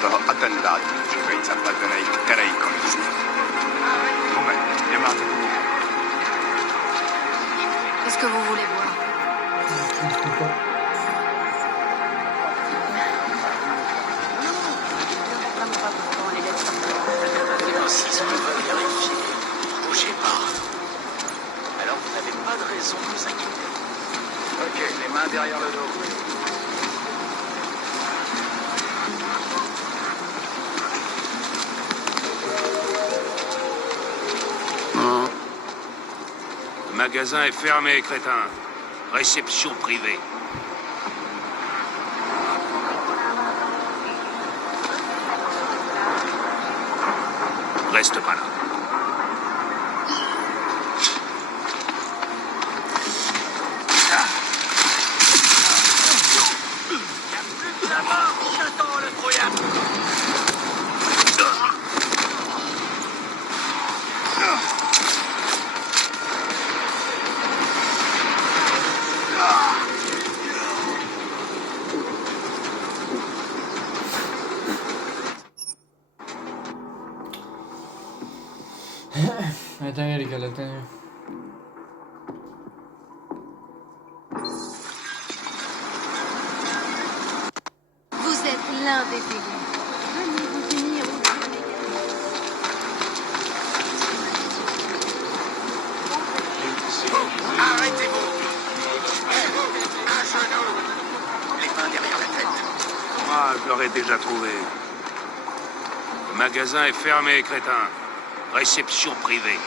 とアテンダーがいつあったかないからいいかもですね。ごめん、山田君。Qu'est-ce que vous voulez boire? Si on va vérifier, bougez pas. Alors vous n'avez pas de raison de vous inquiéter. Ok, les mains derrière le dos. Le magasin est fermé, crétin. Réception privée. Reste pas là. J'attends le trouillard. Attends, rigole, attends. Vous êtes l'un des payés. Venez vous unir au Dieu des Arrêtez-vous. Un genou. Les mains derrière la tête. Ah, je l'aurais déjà trouvé. Le magasin est fermé, crétin. Réception privée.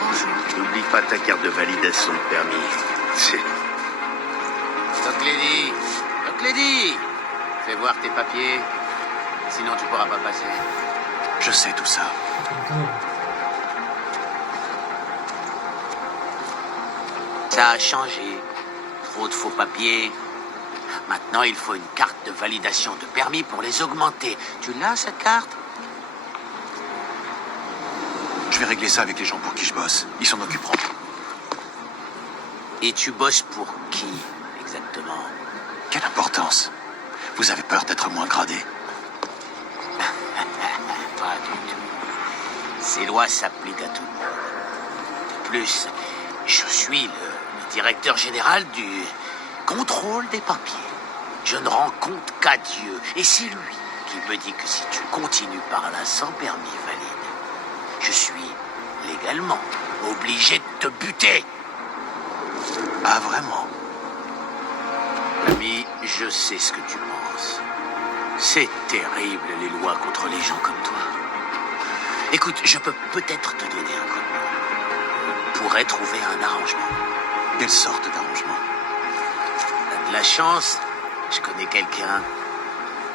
Bonjour. N'oublie pas ta carte de validation de permis. Doc Lady. Doc Lady. Fais voir tes papiers. Sinon tu pourras pas passer. Je sais tout ça. Ça a changé. Trop de faux papiers. Maintenant, il faut une carte de validation de permis pour les augmenter. Tu l'as, cette carte? Je vais régler ça avec les gens pour qui je bosse. Ils s'en occuperont. Et tu bosses pour qui, exactement? Quelle importance. Vous avez peur d'être moins gradé. Pas du tout. Ces lois s'appliquent à tout le monde. De plus, je suis le directeur général du contrôle des papiers. Je ne rends compte qu'à Dieu. Et c'est lui qui me dit que si tu continues par là sans permis valide, je suis légalement obligé de te buter. Ah, vraiment? Ami, je sais ce que tu penses. C'est terrible, les lois contre les gens comme toi. Écoute, je peux peut-être te donner un coup de main. On pourrait trouver un arrangement. Quelle sorte d'arrangement? T'as de la chance, je connais quelqu'un,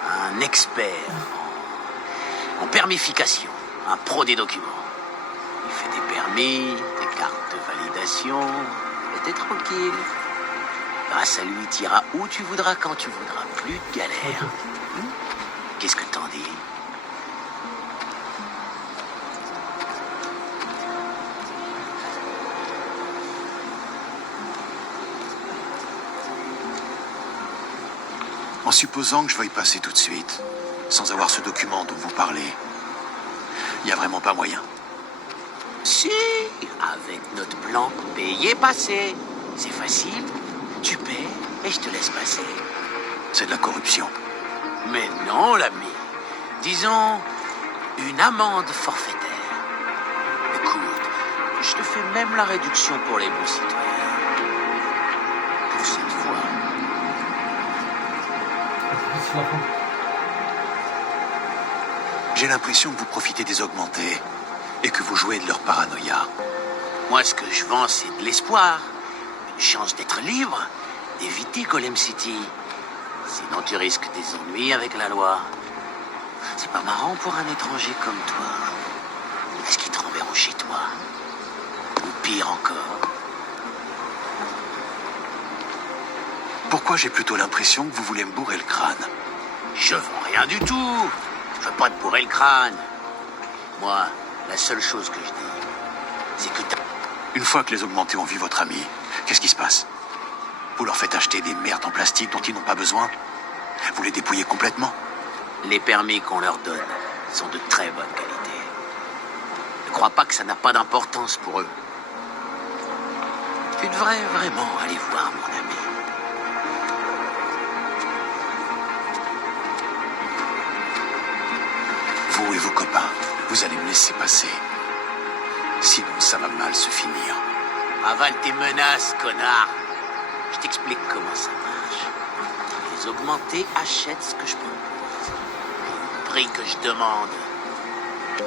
un expert en permification, un pro des documents. Il fait des permis, des cartes de validation, et t'es tranquille. Grâce à lui, tu iras où tu voudras, quand tu voudras. Plus de galère. Qu'est-ce que t'en dis? En supposant que je veuille passer tout de suite, sans avoir ce document dont vous parlez, il n'y a vraiment pas moyen. Si, avec notre plan payer passer. C'est facile. Tu paies et je te laisse passer. C'est de la corruption. Mais non, l'ami. Disons une amende forfaitaire. Écoute, je te fais même la réduction pour les bons citoyens. Pour cette fois. J'ai l'impression que vous profitez des augmentés et que vous jouez de leur paranoïa. Moi, ce que je vends, c'est de l'espoir. Une chance d'être libre, d'éviter Golem City. Sinon, tu risques des ennuis avec la loi. C'est pas marrant pour un étranger comme toi. Est-ce qu'ils te renverront chez toi? Ou pire encore? Pourquoi j'ai plutôt l'impression que vous voulez me bourrer le crâne? Je vends rien du tout. Je veux pas te bourrer le crâne. Moi, la seule chose que je dis, c'est que t'as... Une fois que les augmentés ont vu votre ami, qu'est-ce qui se passe? Vous leur faites acheter des merdes en plastique dont ils n'ont pas besoin. Vous les dépouillez complètement. Les permis qu'on leur donne sont de très bonne qualité. Ne crois pas que ça n'a pas d'importance pour eux. Tu devrais vraiment aller voir mon ami. Vous et vos copains, vous allez me laisser passer. Sinon, ça va mal se finir. Avale tes menaces, connard. Je t'explique comment ça marche. Les augmentés achètent ce que je propose. Et au prix que je demande.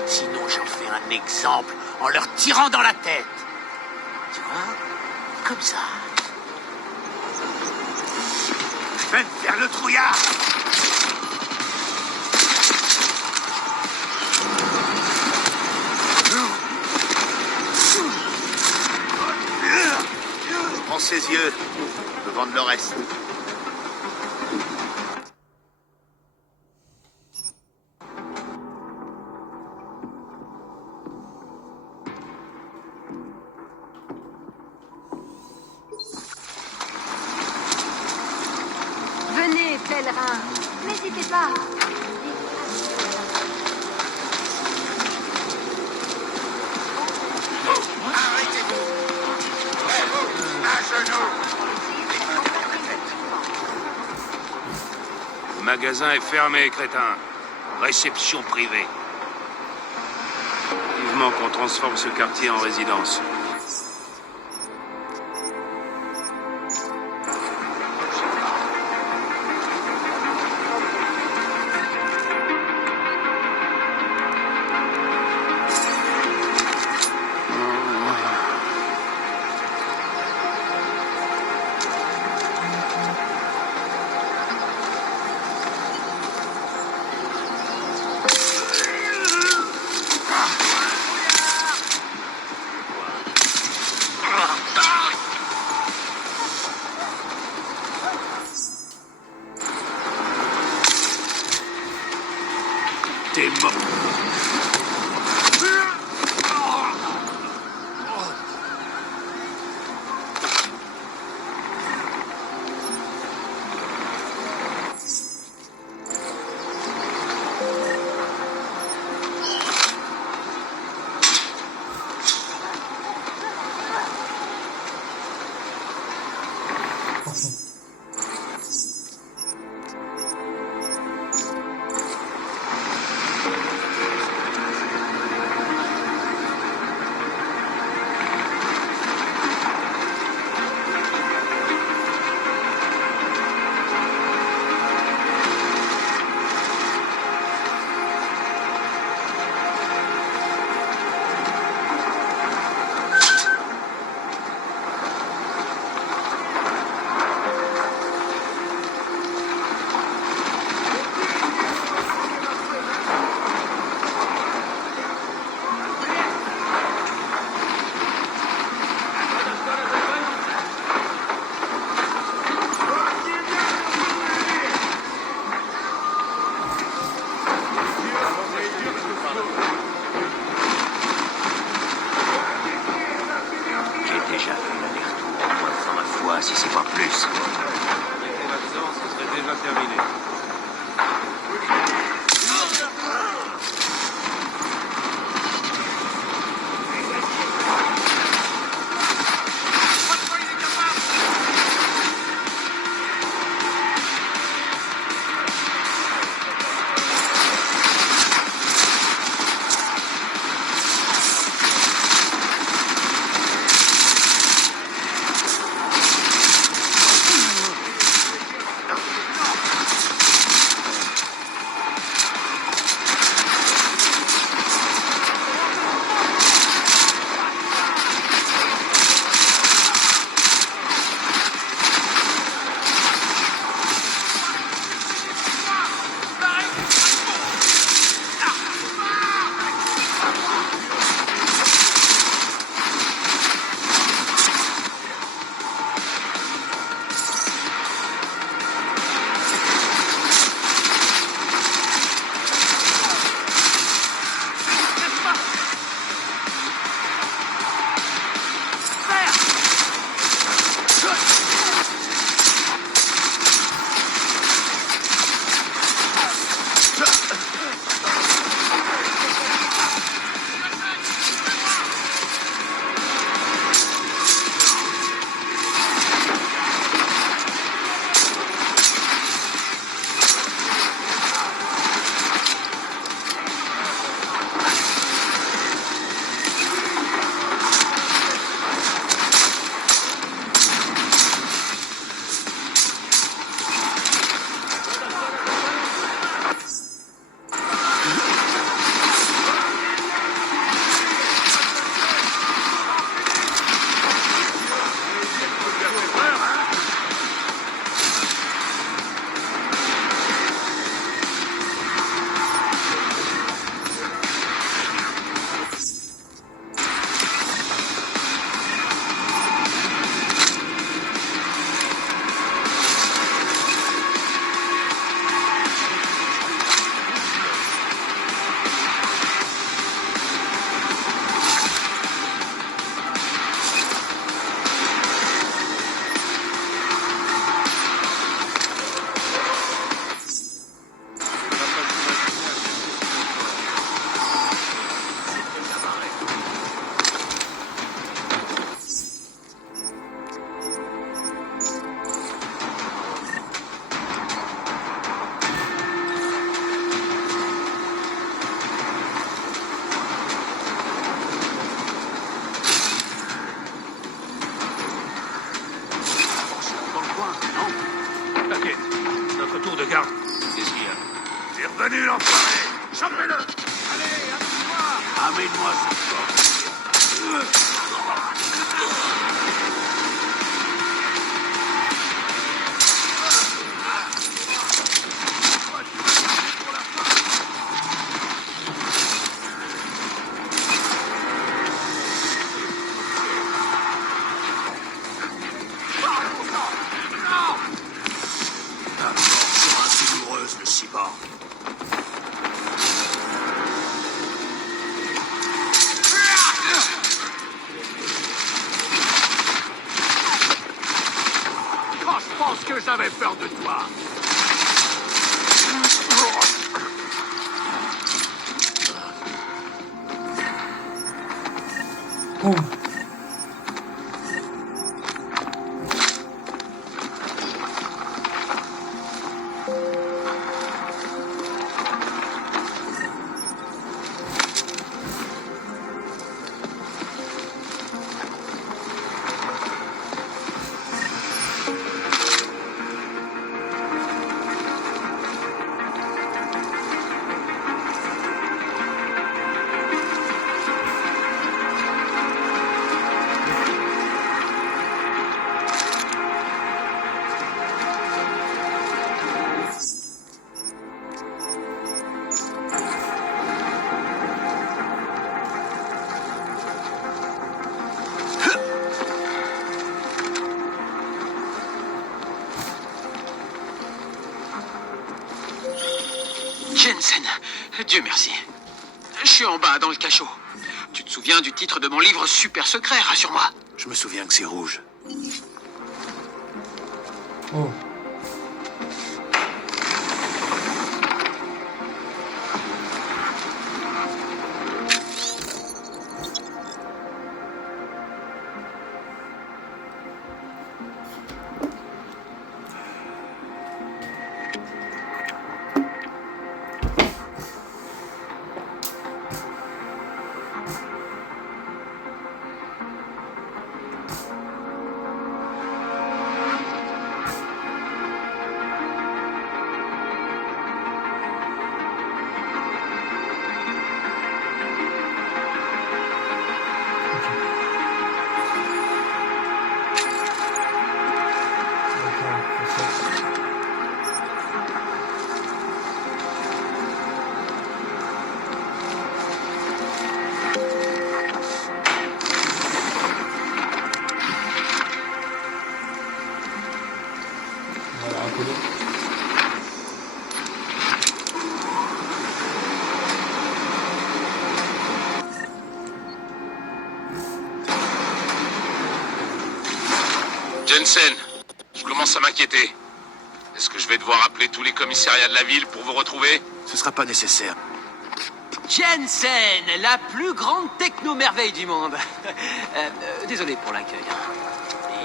Sinon, j'en fais un exemple en leur tirant dans la tête. Tu vois? Comme ça. Fais faire le trouillard! Prends ses yeux. Je peux vendre le reste. Venez, pèlerins. N'hésitez pas. Le magasin est fermé, crétin. Réception privée. Vivement qu'on transforme ce quartier en résidence. T'es mort. J'ai déjà fait l'aller-retour au moins 100 fois, si c'est pas plus. Avec l'absence, ce serait déjà terminé. Regarde. Qu'est-ce qu'il y a? C'est revenu, l'enfoiré. Chopez-le. Allez, amène-moi. Amène-moi ce corps. La mort sera si douloureuse, le cyborg. Oh, je pense que j'avais peur de toi. Jensen, Dieu merci. Je suis en bas, dans le cachot. Tu te souviens du titre de mon livre super secret, rassure-moi. Je me souviens que c'est rouge. Oh. Voilà, un peu long. Jensen, je commence à m'inquiéter. Est-ce que je vais devoir appeler tous les commissariats de la ville pour vous retrouver? Ce sera pas nécessaire. Jensen, la plus grande techno-merveille du monde. Désolé pour l'accueil.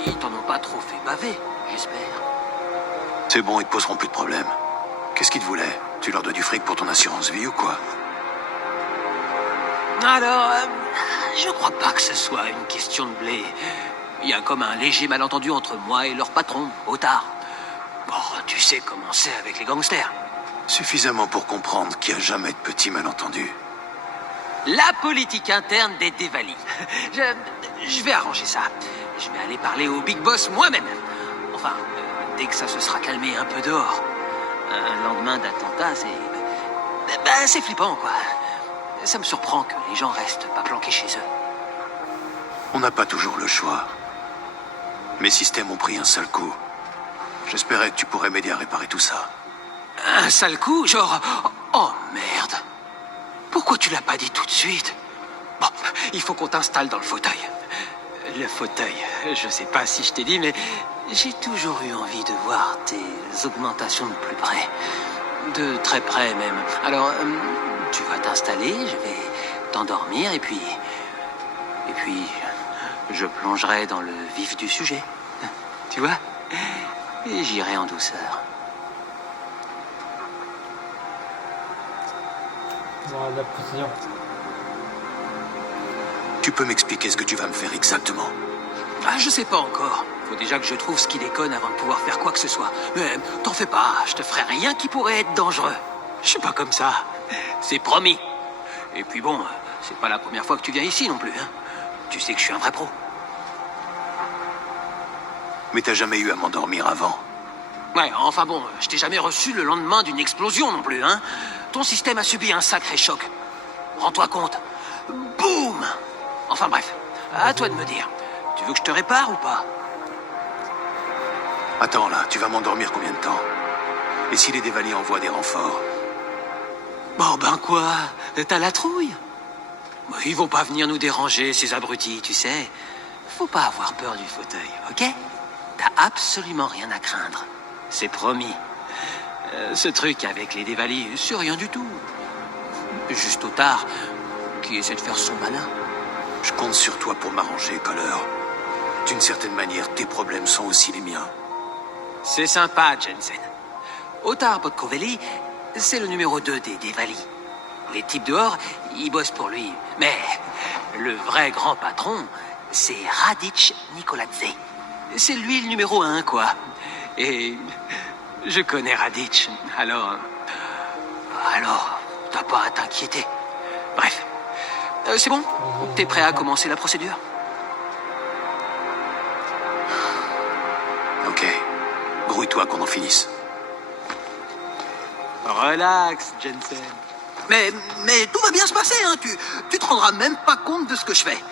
Ils t'en ont pas trop fait baver, j'espère. C'est bon, ils te poseront plus de problèmes. Qu'est-ce qu'ils te voulaient? Tu leur dois du fric pour ton assurance vie ou quoi? Alors, je crois pas que ce soit une question de blé. Il y a comme un léger malentendu entre moi et leur patron, Otard. Bon, tu sais comment c'est avec les gangsters. Suffisamment pour comprendre qu'il n'y a jamais de petits malentendus. La politique interne des Dévalis. Je vais arranger ça. Je vais aller parler au Big Boss moi-même. Enfin, dès que ça se sera calmé un peu dehors. Un lendemain d'attentat, c'est flippant, quoi. Ça me surprend que les gens restent pas planqués chez eux. On n'a pas toujours le choix. Mes systèmes ont pris un sale coup. J'espérais que tu pourrais m'aider à réparer tout ça. Un sale coup, genre... Oh, merde. Pourquoi tu l'as pas dit tout de suite? Bon, il faut qu'on t'installe dans le fauteuil. Le fauteuil, je sais pas si je t'ai dit, mais j'ai toujours eu envie de voir tes augmentations de plus près. De très près, même. Alors, tu vas t'installer, je vais t'endormir, et puis... je plongerai dans le vif du sujet. Tu vois? Et j'irai en douceur. Voilà, la précision. Tu peux m'expliquer ce que tu vas me faire exactement? Ah, je sais pas encore. Faut déjà que je trouve ce qui déconne avant de pouvoir faire quoi que ce soit. Mais t'en fais pas, je te ferai rien qui pourrait être dangereux. Je suis pas comme ça. C'est promis. Et puis bon, c'est pas la première fois que tu viens ici non plus, hein. Tu sais que je suis un vrai pro. Mais t'as jamais eu à m'endormir avant. Ouais, enfin bon, je t'ai jamais reçu le lendemain d'une explosion non plus, hein. Ton système a subi un sacré choc. Rends-toi compte. Boum! Enfin bref, à toi de me dire. Tu veux que je te répare ou pas? Attends là, tu vas m'endormir combien de temps? Et si les Dévaliers envoient des renforts? Bon ben quoi? T'as la trouille? Ils vont pas venir nous déranger, ces abrutis, tu sais. Faut pas avoir peur du fauteuil, ok? T'as absolument rien à craindre. C'est promis. Ce truc avec les Dévaliers, c'est rien du tout. Juste Otard, qui essaie de faire son malin. Je compte sur toi pour m'arranger, Koller. D'une certaine manière, tes problèmes sont aussi les miens. C'est sympa, Jensen. Otard Botkoveli, c'est le numéro 2 des Dévaliers. Les types dehors, ils bossent pour lui. Mais le vrai grand patron, c'est Radic Nikoladze. C'est lui le numéro 1, quoi. Et je connais Radic, alors, t'as pas à t'inquiéter. Bref, c'est bon? T'es prêt à commencer la procédure? Ok. Grouille-toi qu'on en finisse. Relax, Jensen. Mais tout va bien se passer, hein. Tu te rendras même pas compte de ce que je fais.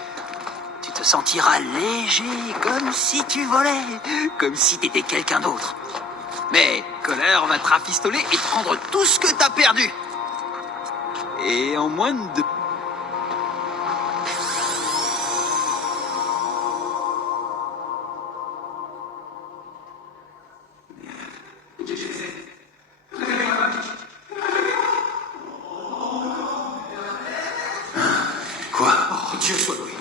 Tu te sentiras léger, comme si tu volais, comme si t'étais quelqu'un d'autre. Mais Koller va te rafistoler et te rendre tout ce que t'as perdu. Et en moins de 2... Quoi? Oh, Dieu soit loué.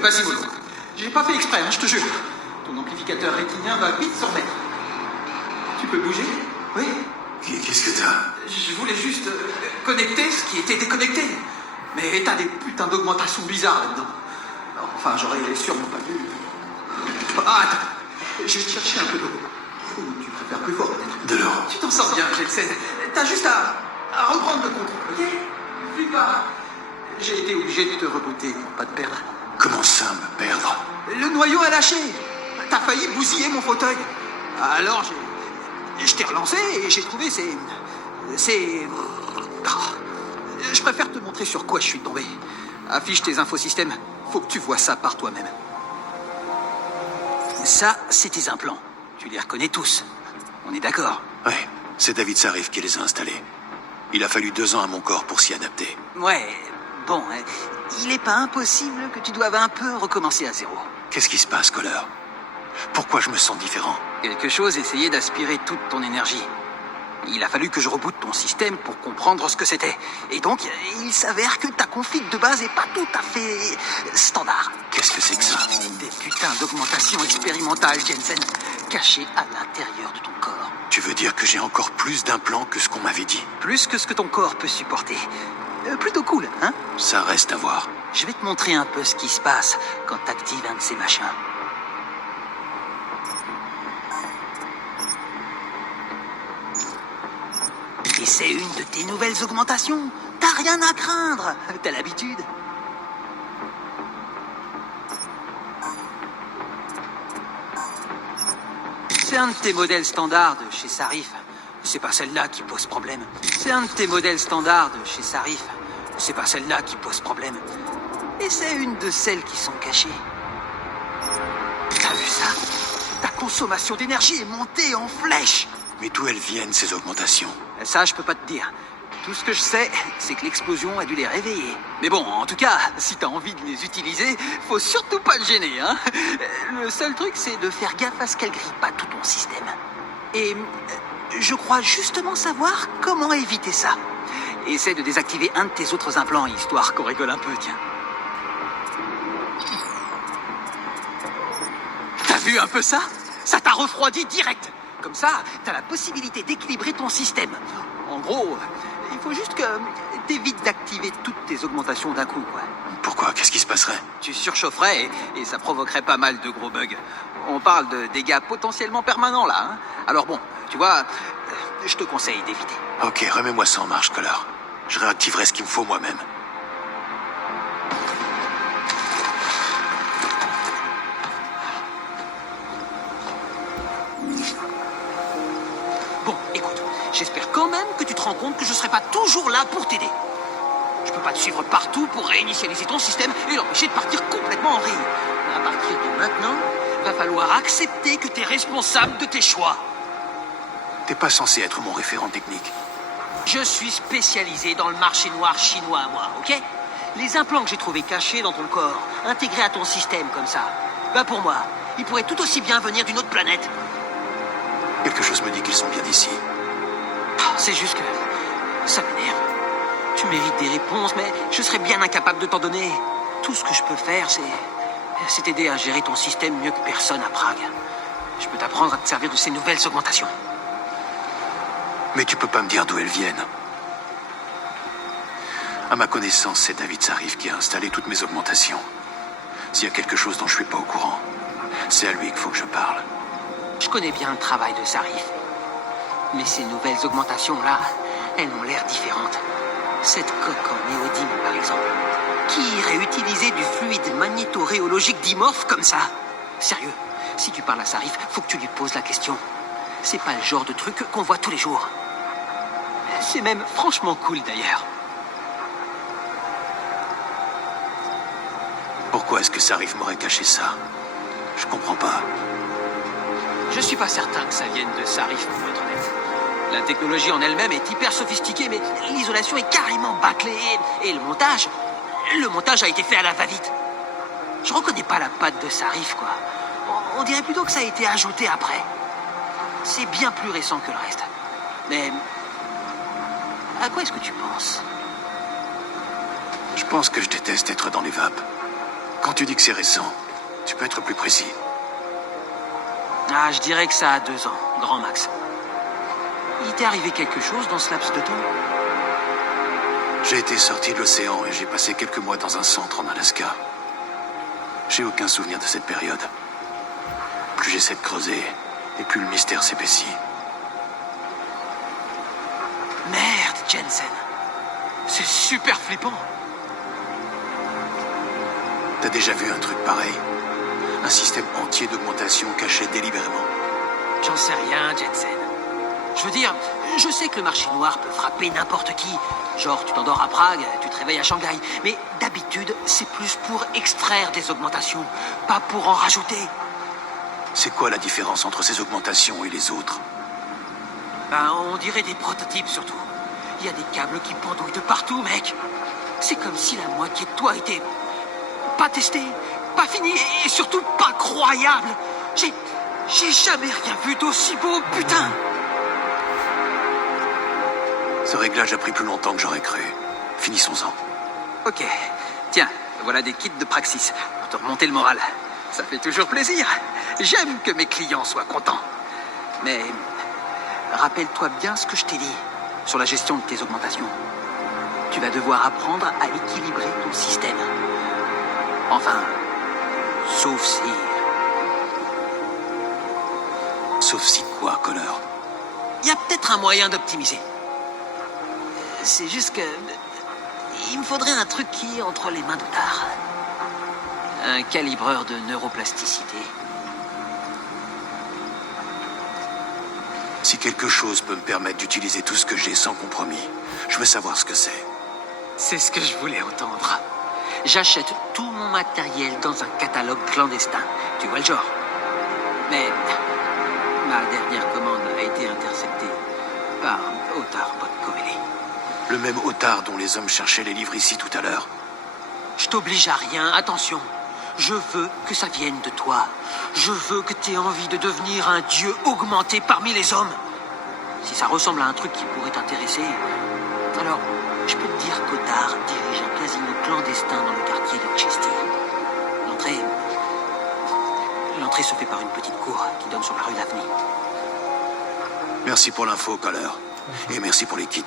Vas-y, Molo. J'ai pas fait exprès, hein, je te jure. Ton amplificateur rétinien va vite s'en remettre. Tu peux bouger? Oui. Qu'est-ce que t'as? Je voulais juste connecter ce qui était déconnecté. Mais t'as des putains d'augmentations bizarres là-dedans. Enfin, j'aurais sûrement pas dû. Ah, attends. Je vais te chercher un peu d'eau. Ou tu préfères plus fort, peut-être. De l'eau. Tu t'en sors bien, Jensen. T'as juste à reprendre le contrôle, ok? Plus pas. J'ai été obligé de te rebooter pour pas te perdre. Comment ça, me perdre? Le noyau a lâché. T'as failli bousiller mon fauteuil. Alors je t'ai relancé et j'ai trouvé Je préfère te montrer sur quoi je suis tombé. Affiche tes infosystèmes. Faut que tu vois ça par toi-même. Ça, c'est tes implants. Tu les reconnais tous. On est d'accord? Ouais, c'est David Sarif qui les a installés. Il a fallu 2 ans à mon corps pour s'y adapter. Ouais, bon, il est pas impossible que tu doives un peu recommencer à zéro. Qu'est-ce qui se passe, Koller? Pourquoi je me sens différent? Quelque chose essayait d'aspirer toute ton énergie. Il a fallu que je reboote ton système pour comprendre ce que c'était. Et donc, il s'avère que ta config de base est pas tout à fait standard. Qu'est-ce que c'est que ça? Des putains d'augmentations expérimentales, Jensen, cachées à l'intérieur de ton corps. Tu veux dire que j'ai encore plus d'implants que ce qu'on m'avait dit? Plus que ce que ton corps peut supporter. Plutôt cool, hein? Ça reste à voir. Je vais te montrer un peu ce qui se passe quand t'actives un de ces machins. Et c'est une de tes nouvelles augmentations. T'as rien à craindre. T'as l'habitude. C'est un de tes modèles standards de chez Sarif. C'est pas celle-là qui pose problème. C'est un de tes modèles standards de chez Sarif. C'est pas celle-là qui pose problème. Et c'est une de celles qui sont cachées. T'as vu ça? Ta consommation d'énergie est montée en flèche. Mais d'où elles viennent, ces augmentations? Ça, je peux pas te dire. Tout ce que je sais, c'est que l'explosion a dû les réveiller. Mais bon, en tout cas, si t'as envie de les utiliser, faut surtout pas le gêner, hein. Le seul truc, c'est de faire gaffe à ce qu'elle grille pas tout ton système. Et je crois justement savoir comment éviter ça. Essaie de désactiver un de tes autres implants, histoire qu'on rigole un peu, tiens. T'as vu un peu ça? Ça t'a refroidi direct. Comme ça, t'as la possibilité d'équilibrer ton système. En gros, il faut juste que t'évite d'activer toutes tes augmentations d'un coup, quoi. Pourquoi? Qu'est-ce qui se passerait? Tu surchaufferais et ça provoquerait pas mal de gros bugs. On parle de dégâts potentiellement permanents, là. Hein. Alors bon, tu vois, je te conseille d'éviter. Ok, remets-moi ça en marche, Collard. Je réactiverai ce qu'il me faut moi-même. Bon, écoute, j'espère quand même que tu te rends compte que je serai pas toujours là pour t'aider. Je peux pas te suivre partout pour réinitialiser ton système et l'empêcher de partir complètement en vrille. À partir de maintenant, va falloir accepter que t'es responsable de tes choix. T'es pas censé être mon référent technique. Je suis spécialisé dans le marché noir chinois, moi, ok? Les implants que j'ai trouvés cachés dans ton corps, intégrés à ton système comme ça, bah pour moi, ils pourraient tout aussi bien venir d'une autre planète. Quelque chose me dit qu'ils sont bien ici. C'est juste que ça m'énerve. Tu mérites des réponses, mais je serais bien incapable de t'en donner. Tout ce que je peux faire, c'est t'aider à gérer ton système mieux que personne à Prague. Je peux t'apprendre à te servir de ces nouvelles augmentations. Mais tu peux pas me dire d'où elles viennent. À ma connaissance, c'est David Sarif qui a installé toutes mes augmentations. S'il y a quelque chose dont je suis pas au courant, c'est à lui qu'il faut que je parle. Je connais bien le travail de Sarif. Mais ces nouvelles augmentations-là, elles m'ont l'air différentes. Cette coque en néodyme, par exemple. Qui irait utiliser du fluide magnétoréologique dimorphe comme ça? Sérieux, si tu parles à Sarif, faut que tu lui poses la question. C'est pas le genre de truc qu'on voit tous les jours. C'est même franchement cool d'ailleurs. Pourquoi est-ce que Sarif m'aurait caché ça? Je comprends pas. Je suis pas certain que ça vienne de Sarif, pour être honnête. La technologie en elle-même est hyper sophistiquée, mais l'isolation est carrément bâclée. Et le montage a été fait à la va-vite. Je reconnais pas la patte de Sarif, quoi. On dirait plutôt que ça a été ajouté après. C'est bien plus récent que le reste. Mais à quoi est-ce que tu penses? Je pense que je déteste être dans les vapes. Quand tu dis que c'est récent, tu peux être plus précis. Ah, je dirais que ça a 2 ans, grand max. Il t'est arrivé quelque chose dans ce laps de temps? J'ai été sorti de l'océan et j'ai passé quelques mois dans un centre en Alaska. J'ai aucun souvenir de cette période. Plus j'essaie de creuser, et plus le mystère s'épaissit. Merde, Jensen. C'est super flippant. T'as déjà vu un truc pareil? Un système entier d'augmentation caché délibérément? J'en sais rien, Jensen. Je veux dire, je sais que le marché noir peut frapper n'importe qui. Genre, tu t'endors à Prague, tu te réveilles à Shanghai. Mais d'habitude, c'est plus pour extraire des augmentations, pas pour en rajouter. C'est quoi la différence entre ces augmentations et les autres? Ben, on dirait des prototypes surtout. Il y a des câbles qui pendouillent de partout, mec. C'est comme si la moitié de toi était pas testée, pas finie et surtout pas croyable. J'ai jamais rien vu d'aussi beau, putain. Ce réglage a pris plus longtemps que j'aurais cru. Finissons-en. Ok. Tiens, voilà des kits de Praxis pour te remonter le moral. Ça fait toujours plaisir. J'aime que mes clients soient contents. Mais rappelle-toi bien ce que je t'ai dit sur la gestion de tes augmentations. Tu vas devoir apprendre à équilibrer ton système. Enfin, sauf si... Sauf si quoi, Connor? Il y a peut-être un moyen d'optimiser. C'est juste que... il me faudrait un truc qui est entre les mains d'Otard. Un calibreur de neuroplasticité. Si quelque chose peut me permettre d'utiliser tout ce que j'ai sans compromis, je veux savoir ce que c'est. C'est ce que je voulais entendre. J'achète tout mon matériel dans un catalogue clandestin. Tu vois le genre. Mais ma dernière commande a été interceptée par Otard Botkoveli. Le même Otard dont les hommes cherchaient les livres ici tout à l'heure. Je t'oblige à rien, attention. Je veux que ça vienne de toi. Je veux que tu aies envie de devenir un dieu augmenté parmi les hommes. Si ça ressemble à un truc qui pourrait t'intéresser, alors je peux te dire qu'Otard dirige un casino clandestin dans le quartier de Chesty. L'entrée se fait par une petite cour qui donne sur la rue Lavny. Merci pour l'info, Connor. Et merci pour les kits.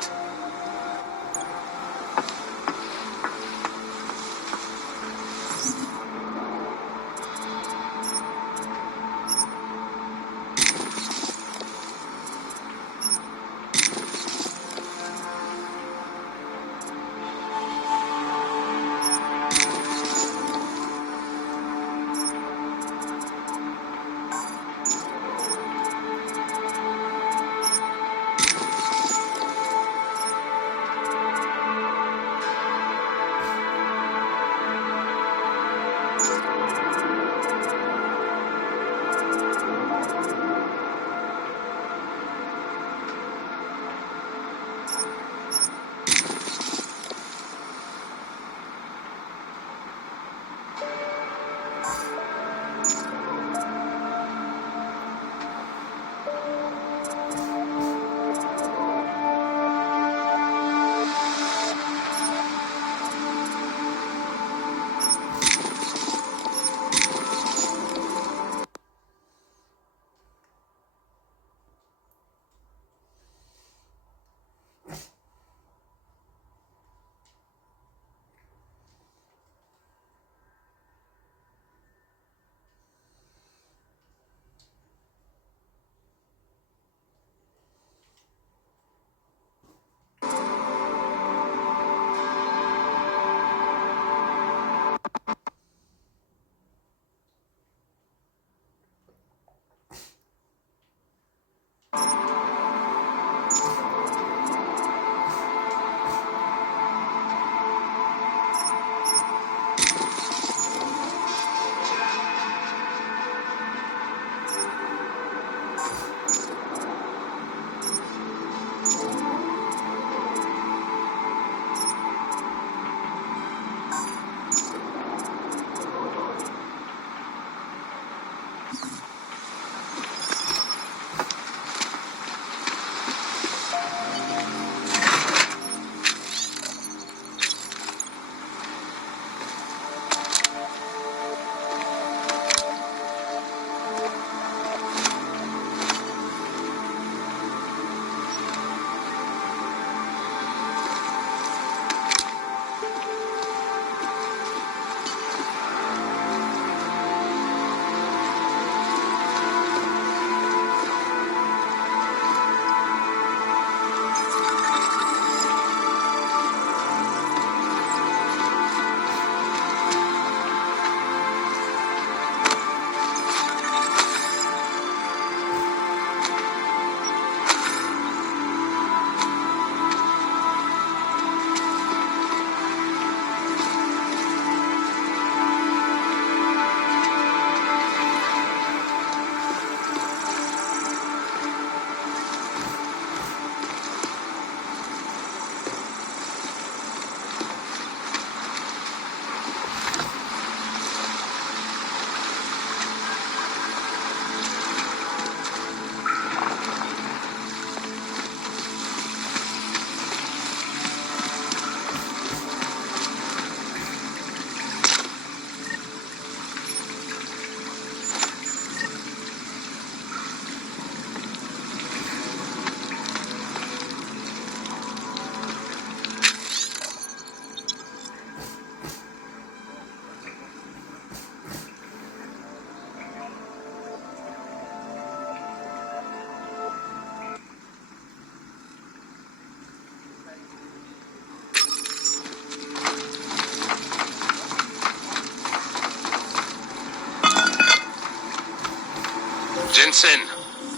Jensen,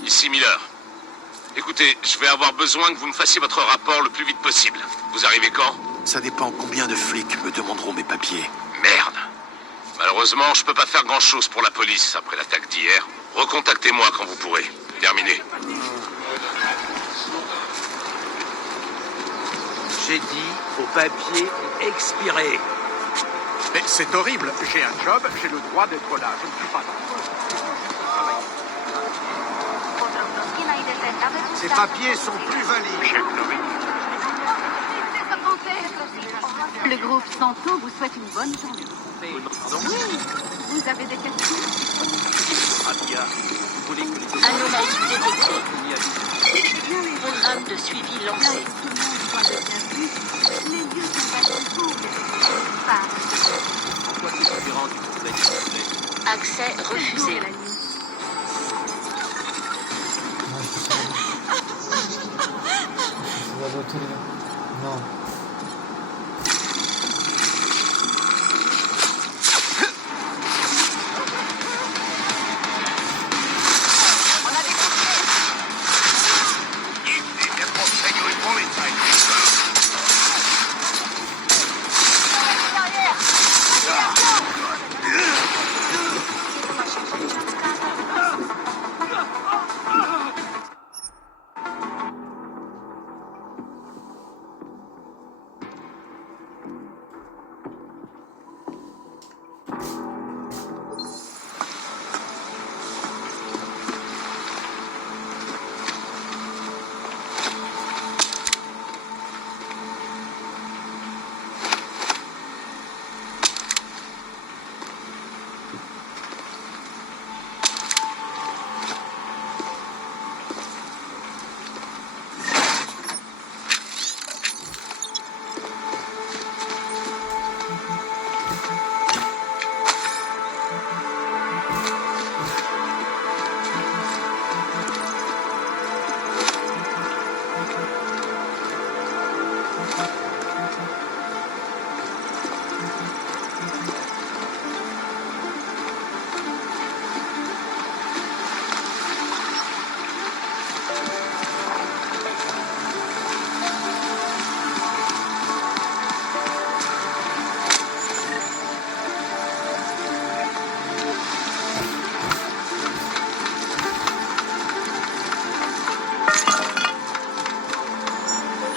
ici Miller. Écoutez, je vais avoir besoin que vous me fassiez votre rapport le plus vite possible. Vous arrivez quand? Ça dépend combien de flics me demanderont mes papiers. Merde. Malheureusement, je peux pas faire grand-chose pour la police après l'attaque d'hier. Recontactez-moi quand vous pourrez. Terminé. J'ai dit, vos papiers ont expiré. Mais c'est horrible. J'ai un job, j'ai le droit d'être là. Je ne suis pas... Ces papiers sont plus valides. Le groupe Santo vous souhaite une bonne journée. Oui, vous avez des questions? Anomalie détectée. Programme de suivi lancé. Les lieux sont pas Accès refusé. On va voter les gars. Non.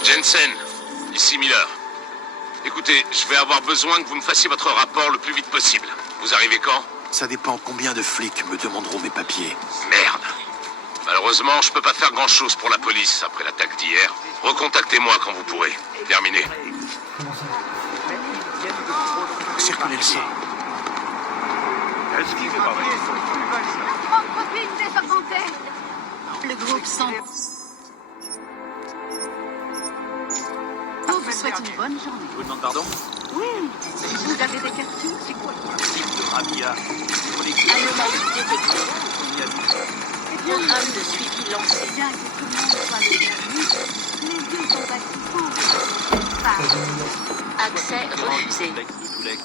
Jensen, ici Miller. Écoutez, je vais avoir besoin que vous me fassiez votre rapport le plus vite possible. Vous arrivez quand? Ça dépend combien de flics me demanderont mes papiers. Merde. Malheureusement, je peux pas faire grand-chose pour la police après l'attaque d'hier. Recontactez-moi quand vous pourrez. Terminé. Comment ça? Circulez le sang. Le groupe Santo vous souhaite une bonne journée. Je vous demande pardon? Oui, vous avez des questions? C'est quoi? Anomalie détectée. Programme de suivi lancé. Bien que tout le monde soit le bienvenu, les lieux sont actifs. Accès refusé. Tous les